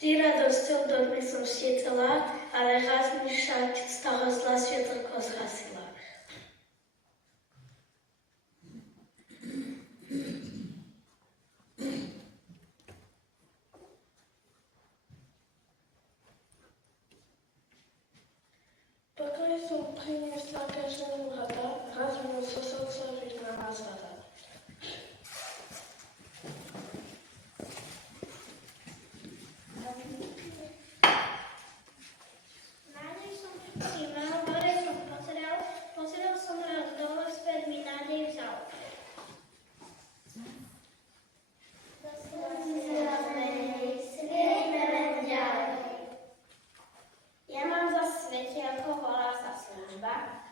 Vždy radosťou do dne som štiecala, ale raz mi však z toho zla svietlko zhasila. Pokoj som priniesla každému hada, raz mi zo srdca vyhnala zada.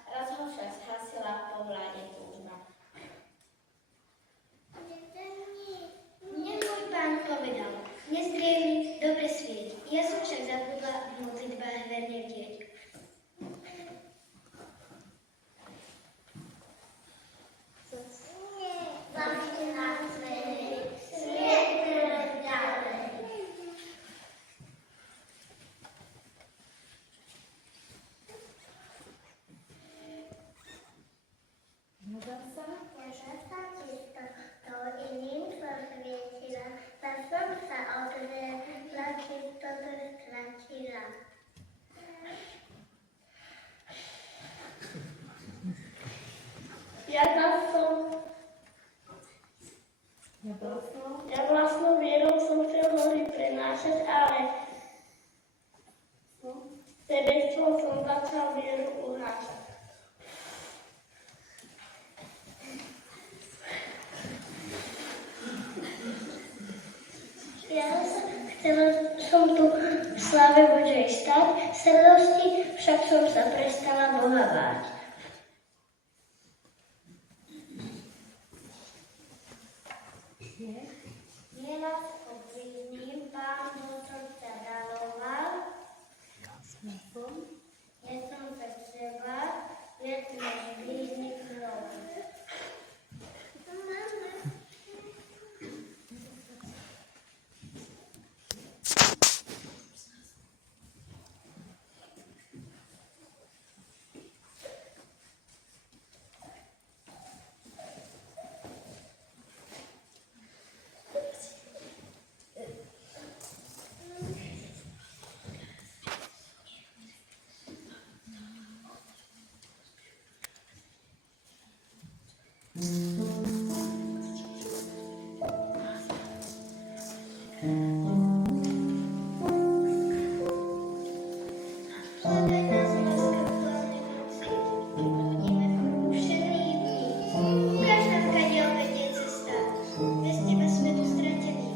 Raz ho však zhasila po vláde túžba. Mne môj pán povedal, nezdrievni, dobre svieť. Ja som však zabudla v modlitbách verne bdieť. Zavždy nás vedeli, svietne len ďalej. Môžem sa čisto, to iným posvietila, za som sa odvedla, čistotu stratila. Ja vlastnou vierou som chcel hory prenášať, ale sebectvom som začal vieru unášať. Ja chcela som tu v sláve Božej stať, v srdosti však som sa prestala Boha báť. Nieraz obrízním pán do srdca daroval, ja som pre seba, viac než blížny krov. Ukáž nám, kadiaľ vedie cesta, bez teba svetu stratený.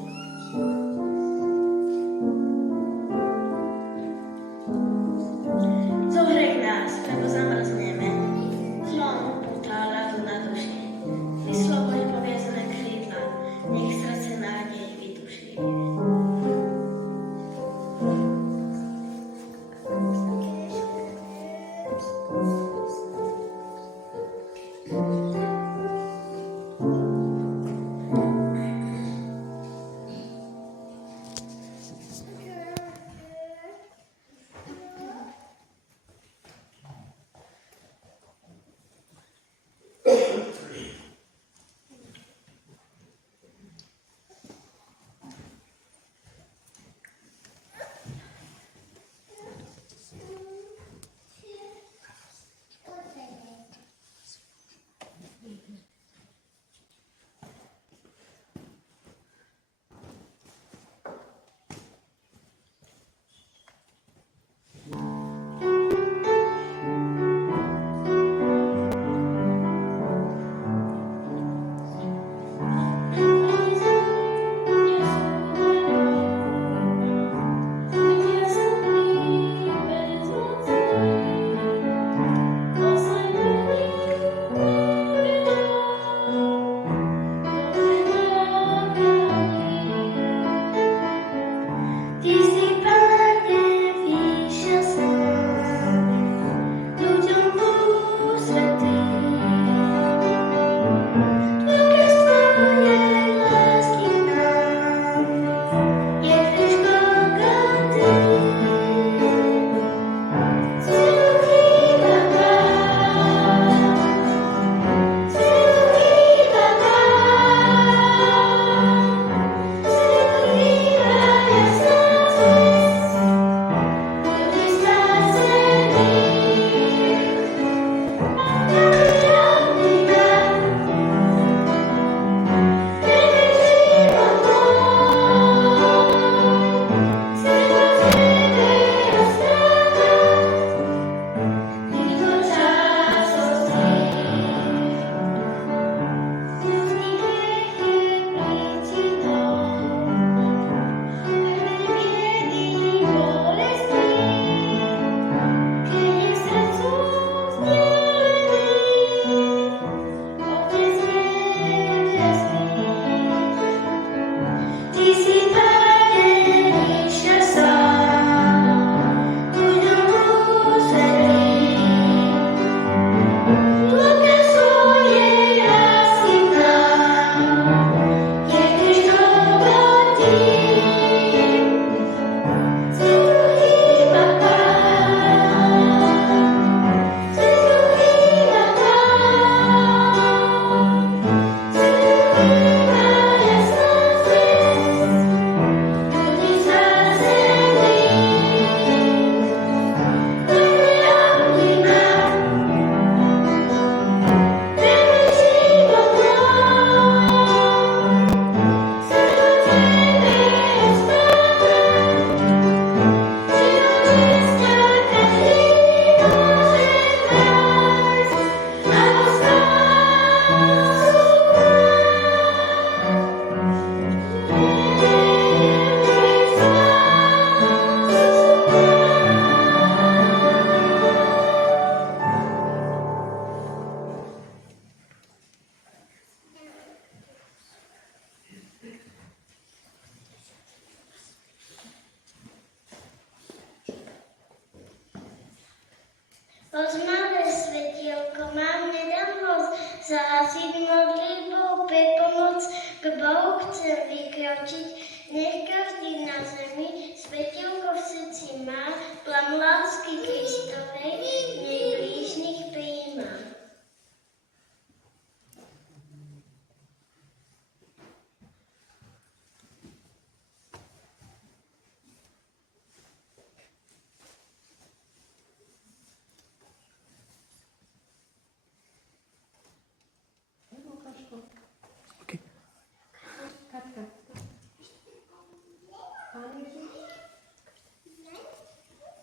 Hoď malé svetielko, mám, nedám ho zahasiť modlitbou pre pomoc. K Bohu chcem vykročiť, nech každý na zemi svetielko v srdci má, plam lásky Kristovej, nech blížnych prijíma.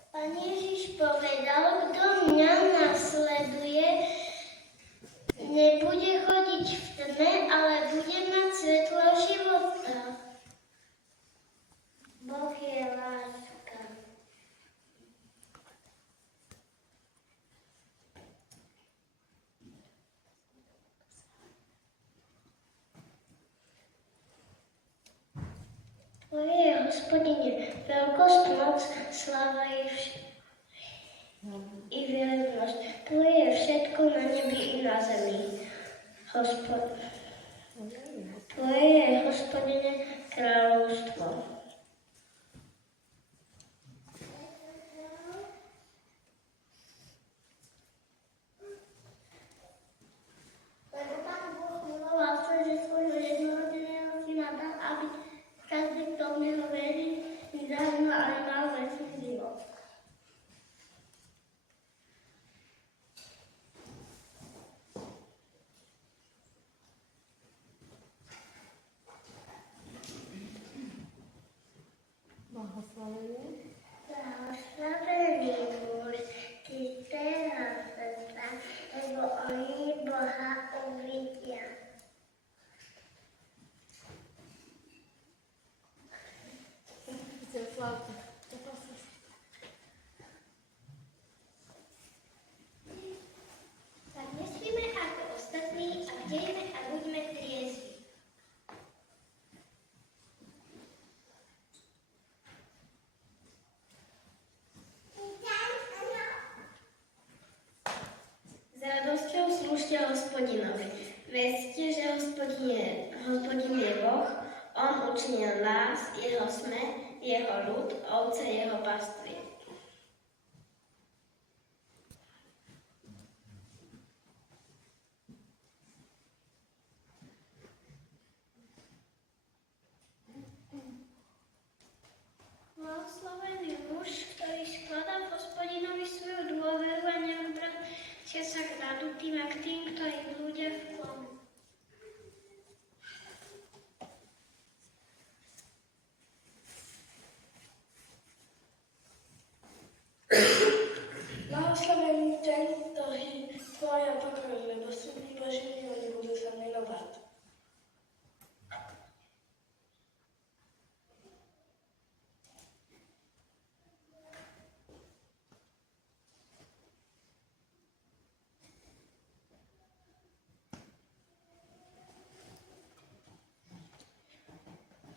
Pán Ježiš povedal, kto mňa nasleduje, nebude chodiť v tme, ale bude mať svetlo života. Boh je láska. Tvoje je, Hospodine, veľkosť, moc, sláva i veľkosť. Tvoje je všetko na nebi i na zemi. Tvoje je, Hospodine, kráľovstvo. Lebo Pán Boh miloval svet, že svojho jednorodeného syna dal, aby každý, kto v neho verí, nezahynul, ale mal večný život. Blahoslavený muž čistého srdca, lebo oni Boha uvidia. Tak nespíme ako ostatní a bdejme a buďme triezvi. S radosťou slúžte Hospodinovi. Vedzte, že Hospodin je Boh, on učinil nás, jeho smet, jeho ľud, ovce jeho pastvy. Blahoslavený muž, ktorý skladá v Hospodinovi svoju dôveru a neobracia sa k nadutým a k tým, ktorí blúdia v klame. Blahoslavený ten, ktorý tvoja pokoj, lebo súdy Boží oni budú sa milovať.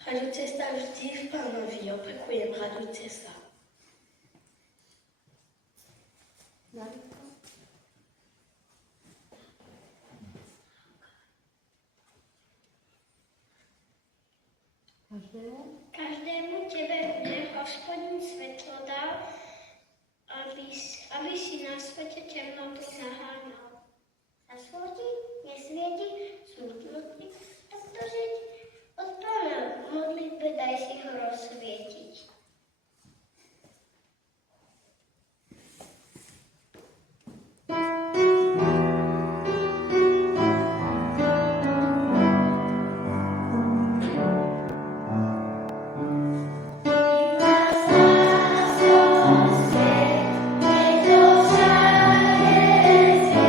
Radujte sa vždy v Pánovi, opakujem, radujte sa. Každému tebe bude Hospodin svetlo dal, aby si na svete temnotu zaháňal. Zasvieti, nesvieti, smutnutí, tak to žiť. Od Pána modlitbe daj si ho rozsvietiť. Yes.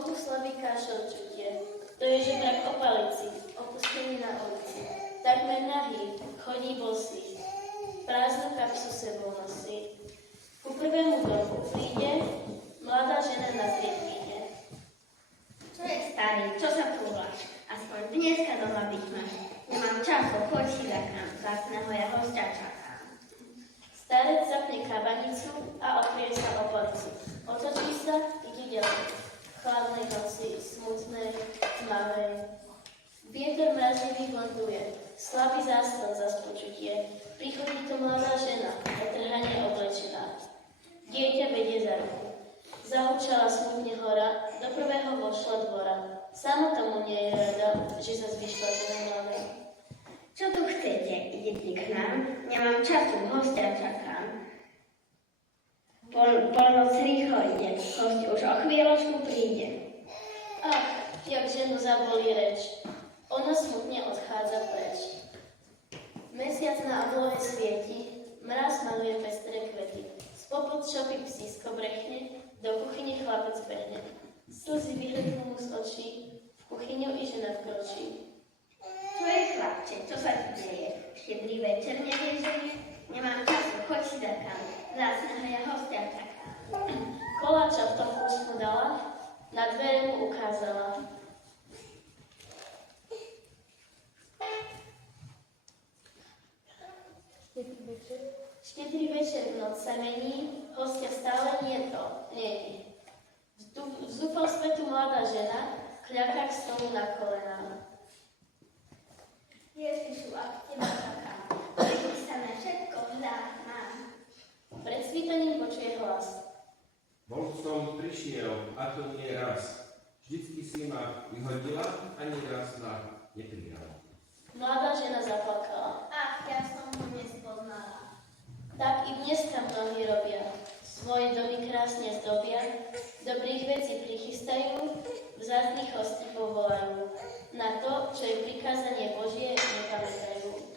Vonku slabý kašel čutie. To je žebrak o palici, opustený na ulici. Takmer nahý, chodí bosý. Prázdnu kapsu sebou nosí. Ku prvému domu príde, mladá žena na príde. Čo je starý, čo sa túlaš? Aspoň dneska doma byť máš. Nemám času, choď si zakám, vlastného ja hostia čakám. Starec zapne kabanicu a oprie sa o policu. Otočí sa, ide ďalej. Chladnej noci, smutnej, tmavej. Vietor mrazivý vlnduje, slabý zástron zas počutie. Prichodí to mladá žena, otrhane oblečená. Dieťa vedie za ruku. Zahučala smutne hora, do prvého vošla dvora. Sama tomu nie je rada, že zas vyšla žena mladá. Čo tu chcete? Idete k nám? Nemám času, hostia čakám. Polnoc rýchlo ide, host už o chvíľočku príde. Ach, jak ženu zabolí reč. Ona smutne odchádza preč. Mesiac na oblohe svieti, mraz maluje pestré kvety. Spopod šopy psísko brechne, do kuchyne chlapec behne. Slzy vyhrknú mu z očí, v kuchyňu i žena vkročí. Čo je chlapče, čo sa ti deje? Štedrý večer nevieš, že je? Nemám času, choď si zakám, vzácneho ja hostia čakám. Koláča v tom kúsku dala, na dvere mu ukázala. Štedrý večer v noc sa mení, hostia stále nie to, nie. V zúfalstve tu mladá žena, kľaká k stolu na kolená. Ježišu, ak teba čakám, príď sa na všetko vzdať mám. Pred svítaním počuje hlas. Bol som prišiel, a to nie raz. Vždycky si ma vyhodila, ani raz ma neprijala. Mladá žena zaplakala. Ach, ja som ho nespoznala. Tak i dneska mnohí robia. Svoje domy krásne zdobia, dobrých vecí prichystajú, vzácnych hostí povolajú. Na to, čo je prikázanie Božie, nepamätajú.